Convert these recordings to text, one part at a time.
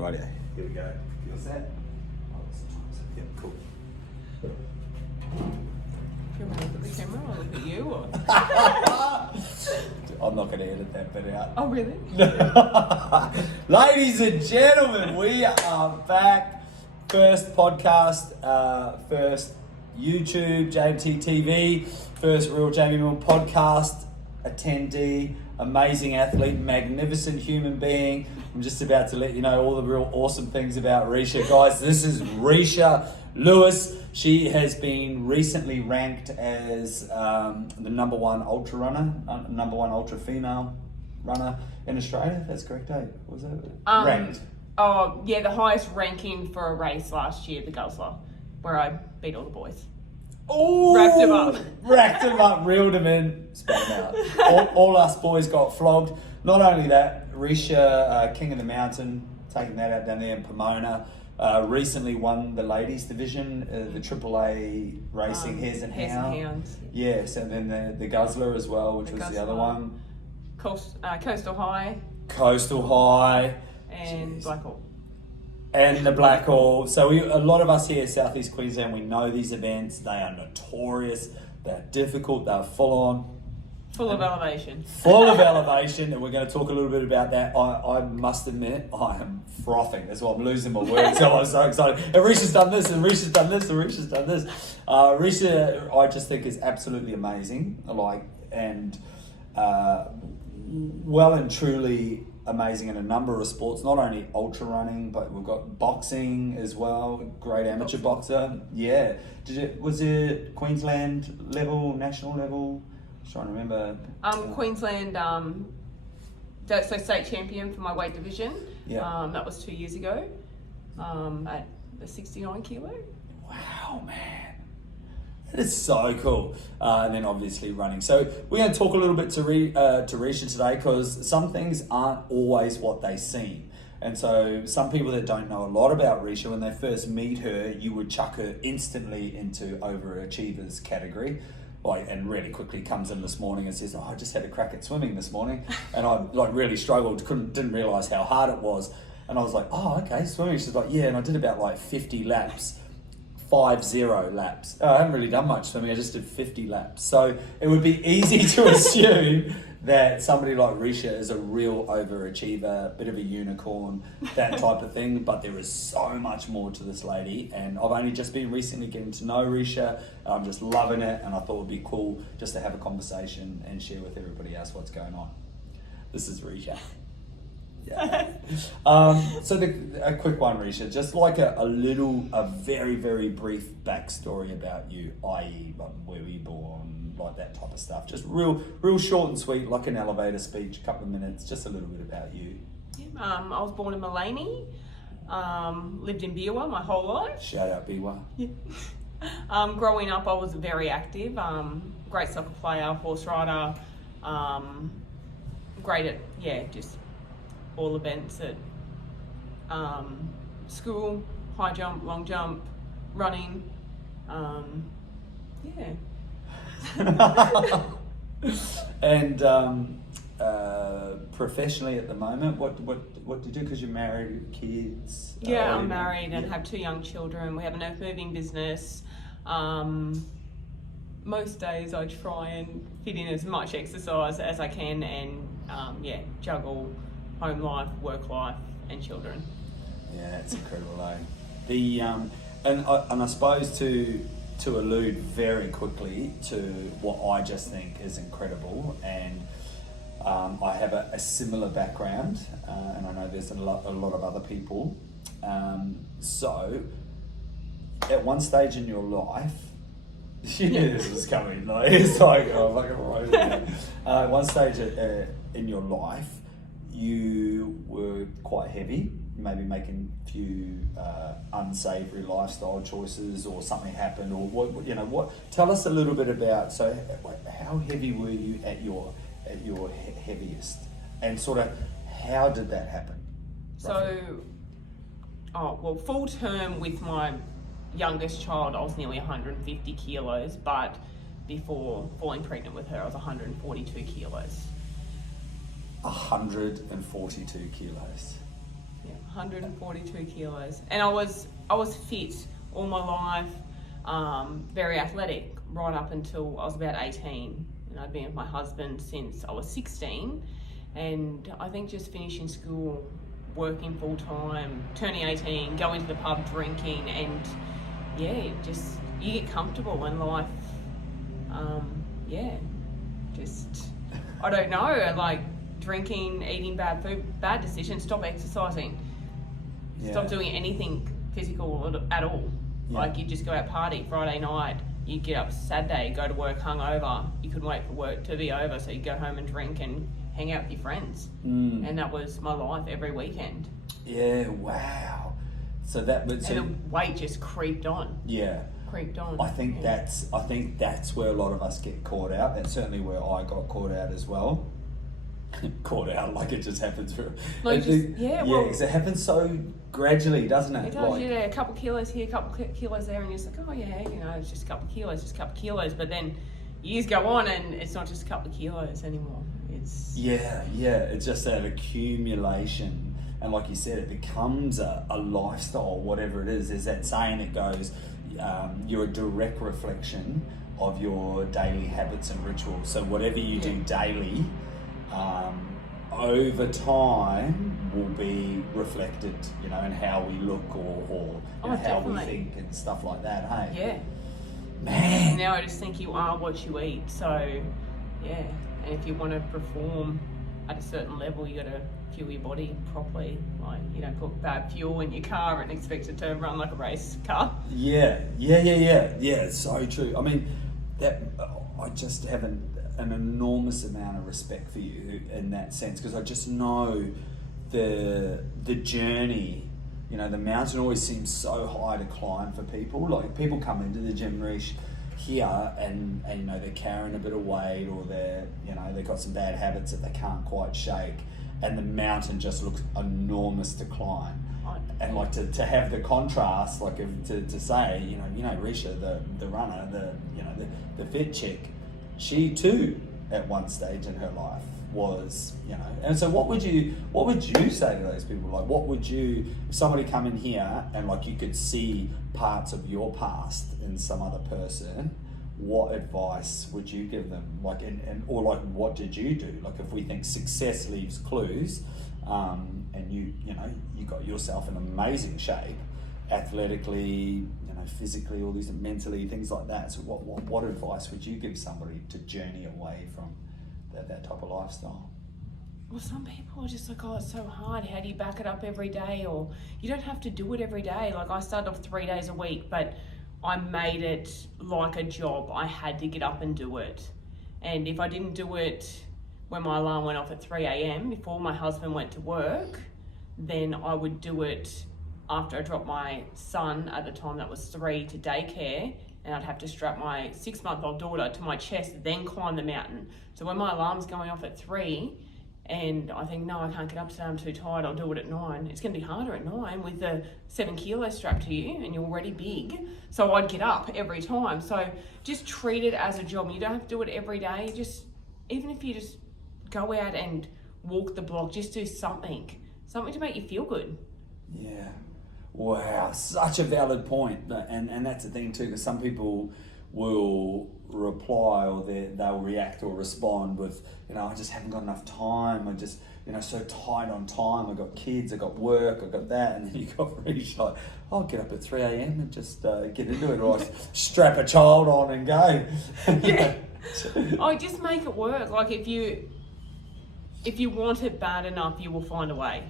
Rightio. Here we go. Feel set? Yep, cool. Do you want me to look at the camera or look at you? Or? I'm not going to edit that bit out. Oh, really? Ladies and gentlemen, we are back. First podcast, first YouTube, JMTTV, first Real Jamie Mill podcast attendee, amazing athlete, magnificent human being. I'm just about to let you know all the real awesome things about Risha. Guys, this is Reesha Lewis. She has been recently ranked as the number one ultra runner, number one ultra female runner in Australia. That's correct, eh? What was that? Ranked. Oh, yeah, the highest ranking for a race last year, the Guzzler, where I beat all the boys. Ooh, Wrapped him up. Racked him up, reeled him in, spat him out. All us boys got flogged. Not only that, Risha, King of the Mountain, taking that out down there in Pomona, recently won the ladies division, the AAA racing Hares and Hounds. Yes, and then the Guzzler as well, which was the other one. Coastal High. Coastal High. And Blackall. And the Blackall. So a lot of us here in Southeast Queensland, we know these events. They are notorious. They're difficult. They're full on. Full of elevation. Full of elevation, and we're going to talk a little bit about that. I must admit, I am frothing. That's why I'm losing my words. So I'm so excited. And Risha's done this, and Risha's done this, and Risha's done this. Risha, I just think is absolutely amazing. Well and truly amazing in a number of sports, not only ultra running, but we've got boxing as well. Great amateur boxer. Yeah. Was it Queensland level, national level? I'm trying to remember. Queensland, so state champion for my weight division. Yeah. That was 2 years ago. At the 69 kilo. Wow, man. That is so cool. And then obviously running. So we're going to talk a little bit to Risha today, because some things aren't always what they seem. And so some people that don't know a lot about Risha, when they first meet her, you would chuck her instantly into overachievers category. And really quickly comes in this morning and says, I just had a crack at swimming this morning. And I really struggled, didn't realise how hard it was. And I was like, oh, okay, swimming. She's like, yeah, and I did about 50 laps. 50 laps. I haven't really done much swimming, I just did 50 laps. So it would be easy to assume that somebody like Risha is a real overachiever, bit of a unicorn, that type of thing. But there is so much more to this lady. And I've only just been recently getting to know Risha. I'm just loving it. And I thought it would be cool just to have a conversation and share with everybody else what's going on. This is Risha. Yeah. So a quick one, Risha, just like a very, very brief backstory about you, i.e. where were you born, like that type of stuff. Just real short and sweet, like an elevator speech, a couple of minutes, just a little bit about you. I was born in Malini, lived in Beerwah my whole life. Shout out Beerwah. Yeah. Growing up, I was very active, great soccer player, horse rider, great at, just all events at school, high jump, long jump, running, And professionally at the moment, what do you do? Because you're married, kids? Yeah, I'm married and have 2 young children. We have an earth moving business. Most days I try and fit in as much exercise as I can and juggle home life, work life, and children. Yeah, it's incredible, eh? And I suppose to allude very quickly to what I just think is incredible, and I have a similar background, and I know there's a lot of other people. So, at one stage in your life, this is coming. It's like, oh, fucking right. At one stage in your life, you were quite heavy, maybe making a few unsavory lifestyle choices, or something happened, or what? Tell us a little bit about. So, how heavy were you at your heaviest, and sort of how did that happen? Roughly? So, full term with my youngest child, I was nearly 150 kilos, but before falling pregnant with her, I was 142 kilos. 142 kilos. Yeah, 142 kilos. And I was fit all my life, very athletic, right up until I was about 18. And I'd been with my husband since I was 16. And I think just finishing school, working full time, turning 18, going to the pub, drinking, and you get comfortable in life. I don't know, like drinking, eating bad food, bad decisions, stop exercising, stop doing anything physical at all. Like you just go out party Friday night, you get up Saturday, go to work hungover, you couldn't wait for work to be over, so you go home and drink and hang out with your friends. And that was my life every weekend. Yeah, wow. So that was... And the weight just creeped on. Yeah. Creeped on. I think that's where a lot of us get caught out. That's certainly where I got caught out as well. Caught out, like it just happens for... Like because it happens so gradually, doesn't it? It does, a couple kilos here, a couple kilos there, and you're just like, oh yeah, it's just a couple kilos. But then years go on and it's not just a couple of kilos anymore. It's... It's just that accumulation. And like you said, it becomes a lifestyle, whatever it is. There's that saying that goes, you're a direct reflection of your daily habits and rituals. So whatever you do daily, over time will be reflected, in how we look or how we think and stuff like that, hey? Yeah. Man. Now I just think you are what you eat. So, and if you want to perform at a certain level, you got to fuel your body properly. Like, you don't put bad fuel in your car and expect it to run like a race car. Yeah, it's so true. I mean, I just have an enormous amount of respect for you in that sense, because I just know the journey. The mountain always seems so high to climb for people. Like, people come into the gym, Reesh, here and they're carrying a bit of weight, or they've got some bad habits that they can't quite shake, and the mountain just looks enormous to climb. And like to have the contrast, like to say, Risha, the runner, the fit chick, she too at one stage in her life was, and so what would you say to those people? Like, what would you, if somebody come in here and like you could see parts of your past in some other person, what advice would you give them? Like, or like, what did you do? Like, if we think success leaves clues, and you got yourself in amazing shape, athletically, physically, all these, mentally, things like that. So what advice would you give somebody to journey away from that type of lifestyle? Well, some people are just like, oh, it's so hard. How do you back it up every day? Or you don't have to do it every day. Like, I started off 3 days a week, but I made it like a job. I had to get up and do it. And if I didn't do it when my alarm went off at 3 a.m. before my husband went to work, then I would do it after I dropped my son, at the time that was 3, to daycare, and I'd have to strap my 6-month-old daughter to my chest, then climb the mountain. So when my alarm's going off at 3, and I think, no, I can't get up today, I'm too tired, I'll do it at 9. It's going to be harder at 9 with the 7 kilos strapped to you, and you're already big. So I'd get up every time. So just treat it as a job. You don't have to do it every day. Just, even if you just go out and walk the block, just do something to make you feel good. Yeah. Wow, such a valid point. And that's the thing too, because some people will reply, or they'll react or respond with, I just haven't got enough time, I just, so tight on time, I got kids, I got work, I got that, and then you got Risha like, I'll get up at 3 a.m. and just get into it, or I strap a child on and go. Yeah. Oh, just make it work. Like, if you want it bad enough, you will find a way.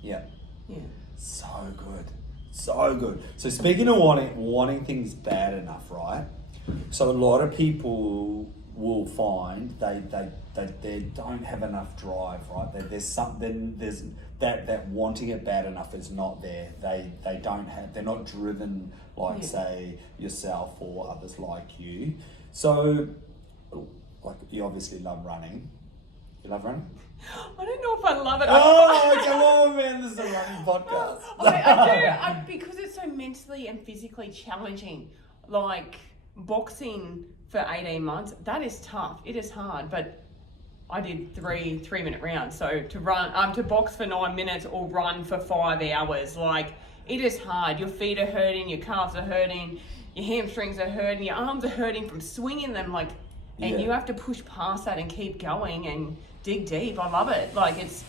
Yeah. Yeah. So good. So speaking of wanting things bad enough, right? So a lot of people will find they don't have enough drive, right? There's that wanting it bad enough is not there. They're not driven like say yourself or others like you. So like, you obviously love running. You love running? I don't know if I love it. Oh, come on, man. This is a running podcast. I do, because it's so mentally and physically challenging. Like, boxing for 18 months, that is tough. It is hard. But I did 3-minute rounds. So to run, to box for 9 minutes or run for 5 hours, like it is hard. Your feet are hurting, your calves are hurting, your hamstrings are hurting, your arms are hurting from swinging them, like, and you have to push past that and keep going and dig deep. I love it. Like it's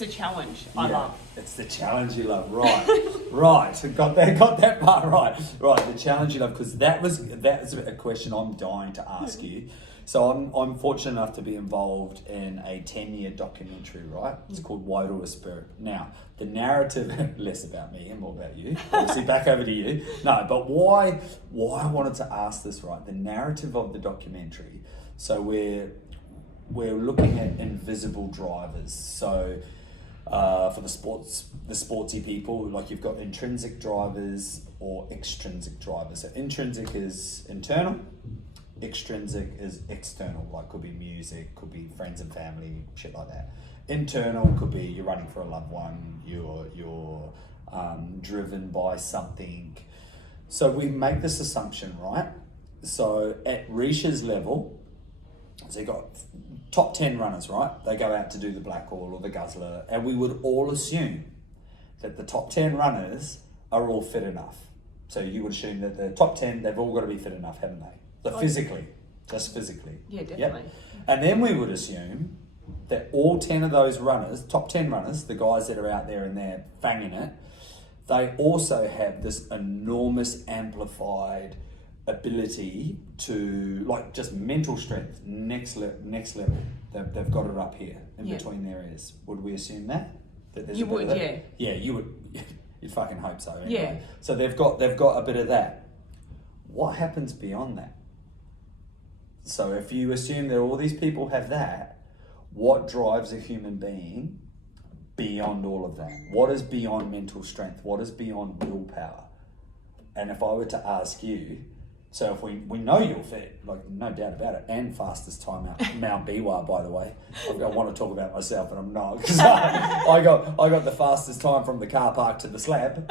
a challenge I love. It's the challenge you love, right? Right. So got that part right. Right, the challenge you love, because that was a question I'm dying to ask you. So I'm fortunate enough to be involved in a 10-year documentary, right? It's called Wairua Spirit. Now, the narrative, less about me and more about you. Obviously, back over to you. No, but why I wanted to ask this, right? The narrative of the documentary. So we're looking at invisible drivers. So for the sportsy people, like you've got intrinsic drivers or extrinsic drivers. So intrinsic is internal. Extrinsic is external, like could be music, could be friends and family, shit like that. Internal could be you're running for a loved one, you're driven by something. So we make this assumption, right? So at Risha's level, so you got top 10 runners, right? They go out to do the Blackall or the Guzzler, and we would all assume that the top 10 runners are all fit enough. So you would assume that the top 10, they've all got to be fit enough, haven't they? But physically, just physically. Yeah, definitely. Yep. And then we would assume that all 10 of those runners, top 10 runners, the guys that are out there and they're banging it, they also have this enormous amplified ability to, like, just mental strength, next level. They've got it up here in between their ears. Would we assume that there's you a bit would, of that? yeah. Yeah, you would. You'd fucking hope so. Anyway. Yeah. So they've got a bit of that. What happens beyond that? So if you assume that all these people have that, what drives a human being beyond all of that? What is beyond mental strength? What is beyond willpower? And if I were to ask you, so if we know you're fit, like no doubt about it, and fastest time out Mount Beerwah, by the way. I want to talk about myself, but I'm not, because I got the fastest time from the car park to the slab,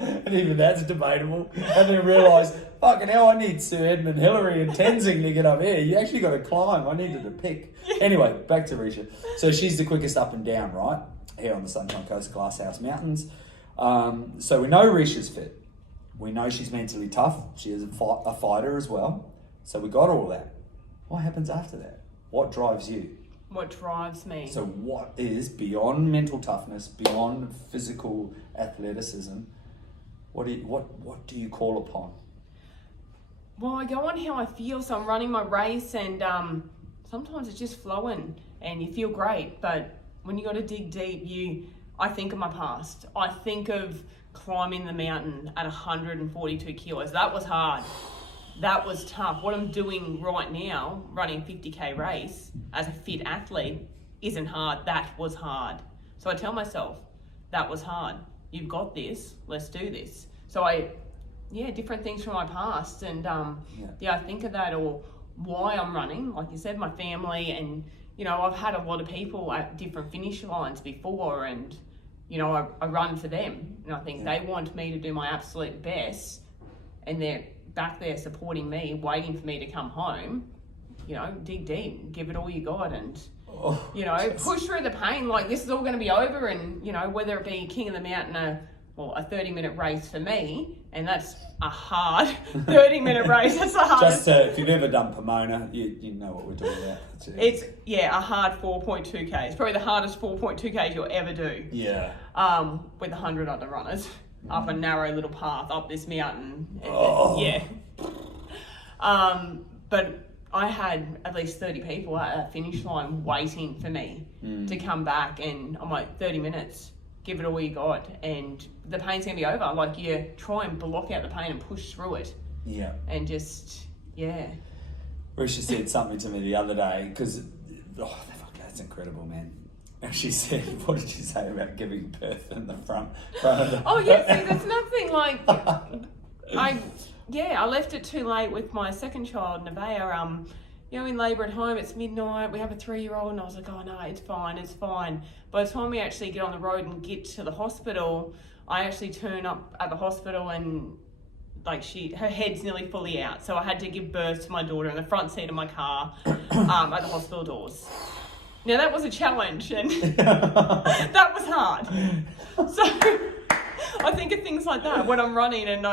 and even that's debatable. And then realise, fucking hell, I need Sir Edmund Hillary and Tenzing to get up here. You actually got to climb. I needed to pick. Anyway, back to Risha. So she's the quickest up and down, right, here on the Sunshine Coast, Glasshouse Mountains. So we know Risha's fit. We know she's mentally tough. She is a fighter as well. So we got all that. What happens after that? What drives you? What drives me? So what is beyond mental toughness, beyond physical athleticism? What do you call upon? Well, I go on how I feel. So I'm running my race, and sometimes it's just flowing, and you feel great. But when you got to dig deep, I think of my past. I think of climbing the mountain at 142 kilos. That was hard. That was tough. What I'm doing right now, running a 50k race as a fit athlete, isn't hard. That was hard. So I tell myself, that was hard. You've got this. Let's do this. So different things from my past, and I think of that, or why I'm running. Like you said, my family, and I've had a lot of people at different finish lines before, and I run for them, and I think they want me to do my absolute best, and they're back there supporting me, waiting for me to come home. Dig deep, give it all you got, and push through the pain. Like, this is all going to be over, and whether it be King of the Mountain, a 30-minute race for me, and that's a hard 30-minute race. That's the hardest. Just if you've ever done Pomona, you know what we're talking about. It's a hard 4.2k. It's probably the hardest 4.2ks you'll ever do. Yeah. With 100 other runners up a narrow little path up this mountain. But I had at least 30 people at that finish line waiting for me to come back, and I'm like, 30 minutes. Give it all you got, and the pain's gonna be over. Like, you try and block out the pain and push through it. Yeah. And just, Risha said something to me the other day, because, that's incredible, man. And she said, what did you say about giving birth in the front of the... Oh, yeah, see, that's nothing. Like, I left it too late with my second child, Nevaeh. In labour at home, it's midnight, we have a 3-year-old, and I was like, oh no, it's fine. By the time we actually get on the road and get to the hospital, I actually turn up at the hospital, and her head's nearly fully out. So I had to give birth to my daughter in the front seat of my car at the hospital doors. Now that was a challenge, and that was hard. So I think of things like that when I'm running, and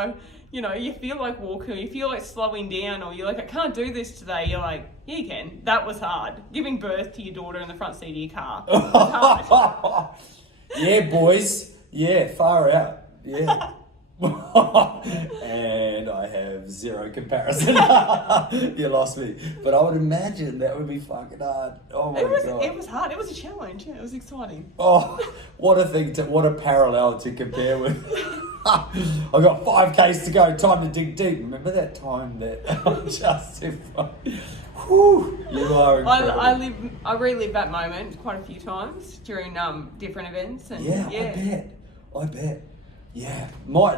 you feel like walking, or you feel like slowing down, or you're like, I can't do this today. You're like, yeah, you can. That was hard. Giving birth to your daughter in the front seat of your car was hard. Yeah, boys. Yeah, far out. Yeah. And I have zero comparison. You lost me. But I would imagine that would be fucking hard. Oh my God. It was hard. It was a challenge. It was exciting. Oh, what a parallel to compare with. I've got 5Ks to go. Time to dig deep. Remember that time that whew, you are incredible. I relive that moment quite a few times during different events. And yeah, I bet. Yeah, I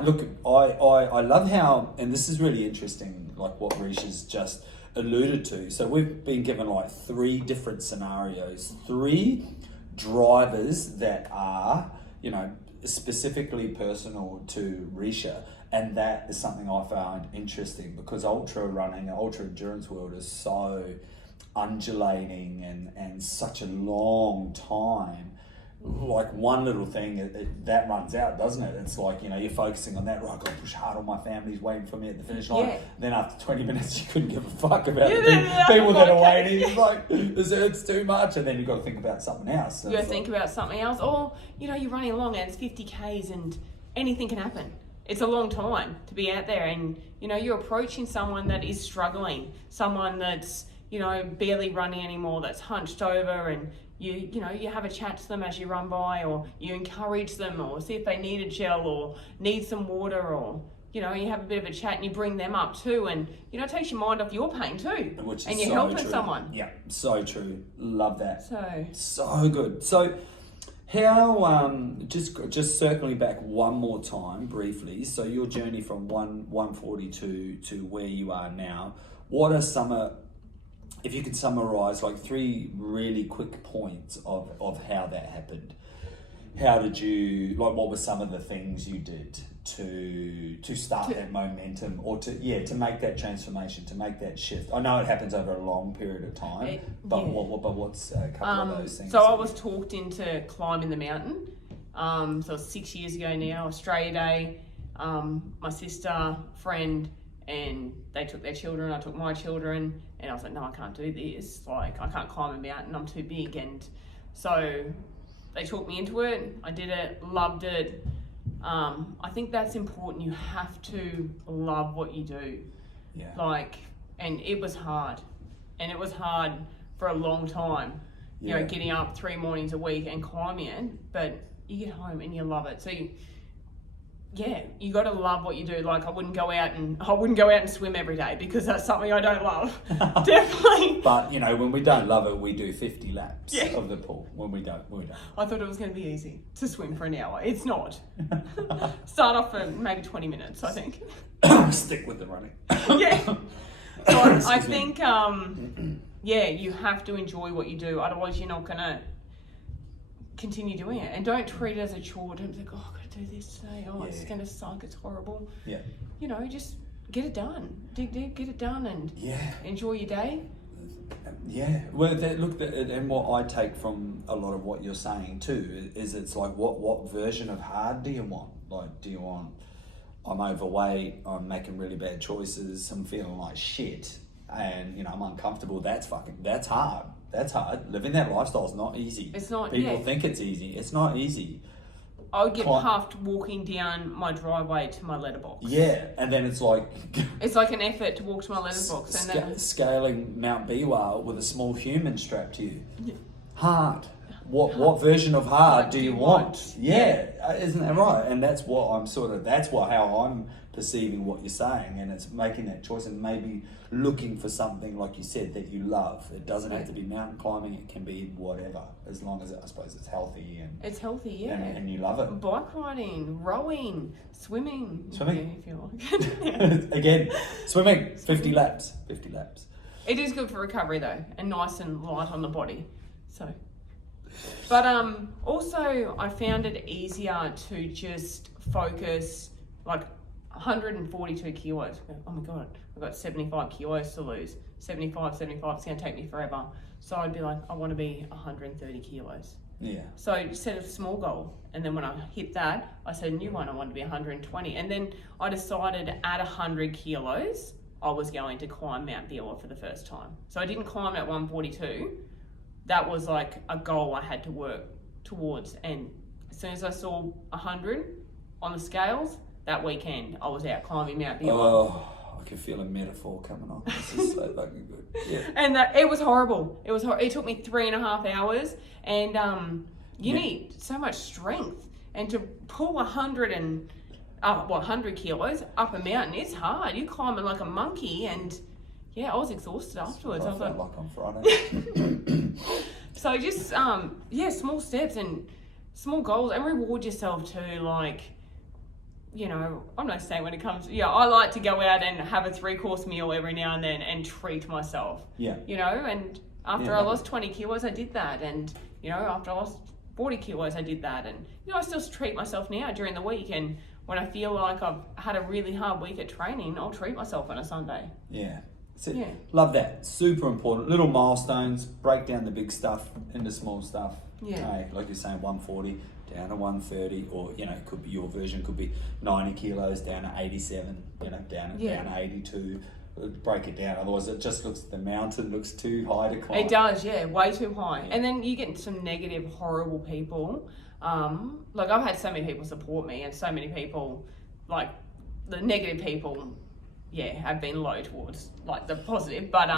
love how, and this is really interesting, like what Risha's just alluded to. So we've been given like 3 different scenarios, 3 drivers that are, specifically personal to Risha, and that is something I found interesting because ultra running, ultra endurance world is so undulating and such a long time. Like one little thing that runs out, doesn't it? It's like, you're focusing on that, right, I've got to push hard on my family's waiting for me at the finish line. Yeah. Then after 20 minutes, you couldn't give a fuck about the people that are waiting. It's like, it's too much. And then you've got to think about something else. You got to think about something else. Or, you're running along and it's 50 Ks and anything can happen. It's a long time to be out there, and, you're approaching someone that is struggling, someone that's, barely running anymore, that's hunched over, and you have a chat to them as you run by, or you encourage them, or see if they need a gel or need some water, or you have a bit of a chat and you bring them up too, and it takes your mind off your pain too. Which is and you're so helping true. Someone. Yeah, so true. Love that. So good. So how just circling back one more time briefly. So your journey from 142 to where you are now. What are some if you could summarize like 3 really quick points of how that happened? How did you, what were some of the things you did to start that momentum, or to make that transformation, to make that shift? I know it happens over a long period of time, what's a couple of those things? So I was talked into climbing the mountain. So it's 6 years ago now, Australia Day. My sister, friend, and they took their children, I took my children, and I was like, no, I can't do this. Like, I can't climb a mountain, I'm too big. And so they talked me into it. I did it, loved it. I think that's important. You have to love what you do. Yeah. And it was hard. And it was hard for a long time. Getting up 3 mornings a week and climbing it, but you get home and you love it. So you got to love what you do. Like, I wouldn't go out and swim every day because that's something I don't love. Definitely. But when we don't love it, we do 50 laps of the pool. When we don't. I thought it was going to be easy to swim for an hour. It's not. Start off for maybe 20 minutes, I think. Stick with the running. Yeah. So I think, you have to enjoy what you do. Otherwise, you're not going to continue doing it. And don't treat it as a chore. Don't think, oh, I've got to do this today. Oh, it's going to suck. It's horrible. Yeah. Just get it done. Dig deep, get it done, and enjoy your day. Yeah. Well, and what I take from a lot of what you're saying too is it's like, what version of hard do you want? Like, do you want, I'm overweight, I'm making really bad choices, I'm feeling like shit, and I'm uncomfortable. That's hard. That's hard. Living that lifestyle is not easy. It's not. People think it's easy. It's not easy. I would get puffed walking down my driveway to my letterbox. Yeah, and then it's like... It's like an effort to walk to my letterbox. Scaling Mount Beerwah with a small human strapped to you. Yeah. Hard. What version of hard do you want? Yeah, isn't that right? And that's what how I'm perceiving what you're saying, and it's making that choice and maybe looking for something, like you said, that you love. It doesn't have to be mountain climbing, it can be whatever, as long as I suppose it's healthy and you love it. Bike riding, rowing, swimming. If you like. Again, swimming, 50 laps. It is good for recovery though, and nice and light on the body. So, but also I found it easier to just focus, like, 142 kilos. Oh my God, I've got 75 kilos to lose. 75, it's going to take me forever. So I'd be like, I want to be 130 kilos. Yeah. So I set a small goal. And then when I hit that, I set a new one. I wanted to be 120. And then I decided at 100 kilos, I was going to climb Mount Beerwah for the first time. So I didn't climb at 142. That was like a goal I had to work towards. And as soon as I saw 100 on the scales, that weekend I was out climbing Mount Beerwah. Oh, I can feel a metaphor coming on. This is so fucking good. Yeah. And it was horrible. It took me 3.5 hours, and you need so much strength. And to pull 100 kilos up a mountain, it's hard. You're climbing like a monkey, and I was exhausted afterwards. I felt like on Friday. So just small steps and small goals, and reward yourself too. Like, I'm not saying when it comes, I like to go out and have a 3-course meal every now and then and treat myself. Yeah. And after I lost 20 kilos, I did that. And, after I lost 40 kilos, I did that. And, I still treat myself now during the week. And when I feel like I've had a really hard week at training, I'll treat myself on a Sunday. Yeah. Love that. Super important. Little milestones, break down the big stuff into small stuff. Yeah. Hey, like you're saying, 140 down to 130, or could be your version could be 90 kilos down to 87, down to 82. Break it down, otherwise it just the mountain looks too high to climb. It does, way too high. And then you get some negative, horrible people. Like I've had so many people support me, and so many people, like the negative people, have been low towards like the positive. But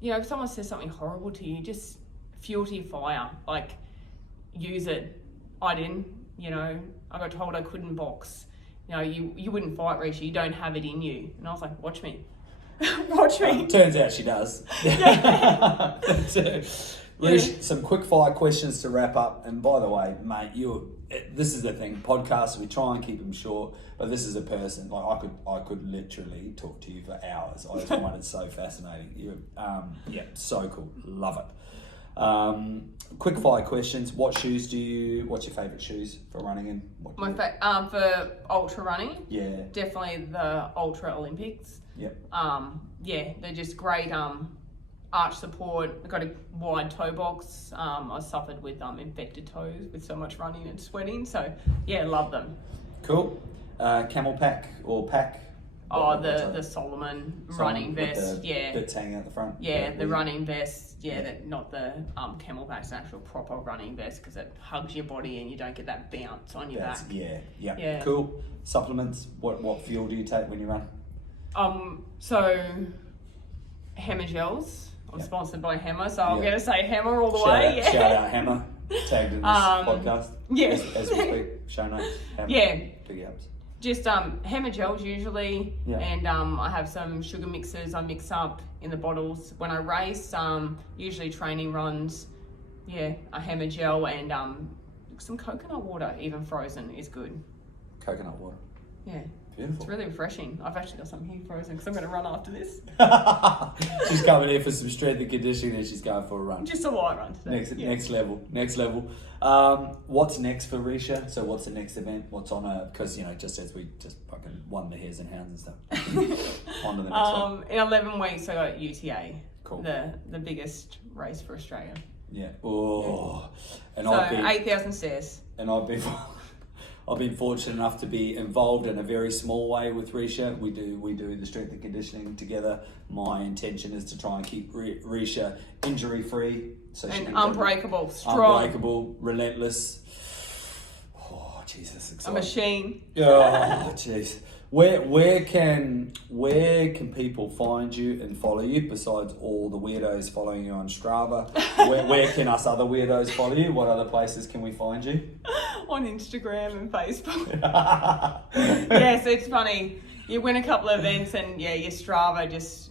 if someone says something horrible to you, just fuel to your fire. Like, use it. I didn't, I got told I couldn't box. You wouldn't fight, Risha. You don't have it in you. And I was like, watch me. Watch me. Turns out she does. Risha, some quick fire questions to wrap up. And by the way, mate, this is the thing. Podcasts, we try and keep them short, but this is a person. Like I could literally talk to you for hours. I just find it so fascinating. So cool. Love it. Quick fire questions. What's your favourite shoes for running in? For ultra running? Yeah. Definitely the Ultra Olympics. Yep. They're just great arch support. I've got a wide toe box. I suffered with infected toes with so much running and sweating. So love them. Cool. Camel pack or pack? The Solomon running vest, Bits hanging out the front. The running vest, not the Camelback's actual proper running vest, because it hugs your body and you don't get that bounce on your back. Yeah. Cool. Supplements. What fuel do you take when you run? So Hammer gels. I'm sponsored by Hammer, so I'm going to say Hammer all the way. Shout out Hammer. Tagged in this podcast. Yeah. As we speak. Show notes. Hammer. Yeah. Big ups. Just Hammer gels usually, and I have some sugar mixes I mix up in the bottles when I race. Usually training runs, a Hammer gel and some coconut water, even frozen, is good. Coconut water. Yeah. Beautiful. It's really refreshing. I've actually got some here frozen because I'm going to run after this. She's coming here for some strength and conditioning, and she's going for a run. Just a light run today. Next level. What's next for Risha? So what's the next event? What's on because just as we just fucking won the Hares and Hounds and stuff. On to the next one. In 11 weeks I got UTA. Cool. The biggest race for Australia. Yeah. Oh. And so 8,000 stairs. And I've been fortunate enough to be involved in a very small way with Risha. We do the strength and conditioning together. My intention is to try and keep Risha injury free, so she can unbreakable, strong, unbreakable, relentless. Oh Jesus! A machine. Oh jeez. Where can people find you and follow you besides all the weirdos following you on Strava? Where can us other weirdos follow you? What other places can we find you? On Instagram and Facebook. So it's funny. You win a couple of events and your Strava just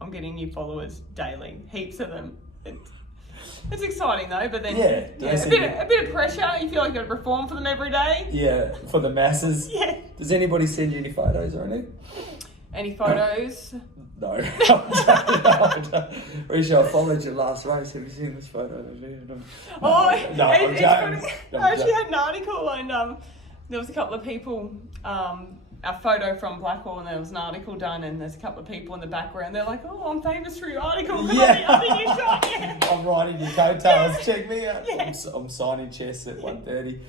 I'm getting new followers daily, heaps of them. It's exciting though, but then a bit of pressure. You feel like you got to perform for them every day. Yeah, for the masses. Yeah. Does anybody send you any photos or anything? Any photos? No. Risha, I followed your last race. Have you seen this photo of you? It's funny. I actually had an article and there was a couple of people a photo from Blackall, and there was an article done, and there's a couple of people in the background. They're like, "Oh, I'm famous for your article. I think you shot." Yeah. I'm riding your coattails. Check me out. Yeah. I'm signing chess at 1:30.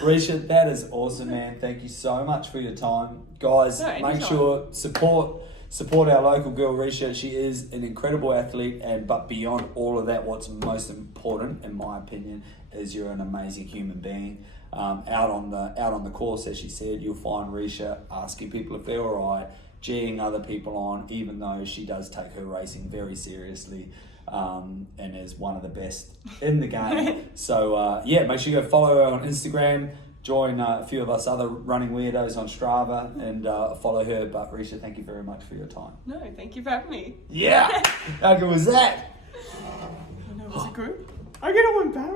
Risha, that is awesome, man. Thank you so much for your time, guys. No, make anytime. sure support our local girl Risha. She is an incredible athlete, but beyond all of that, what's most important, in my opinion, is you're an amazing human being. Out on the course, as she said, you'll find Risha asking people if they're all right, geeing other people on, even though she does take her racing very seriously, and is one of the best in the game. So make sure you go follow her on Instagram, join a few of us other running weirdos on Strava, and follow her. But Risha, thank you very much for your time. No, thank you for having me. Yeah, how good was that? I know, was it good? I get all embarrassed.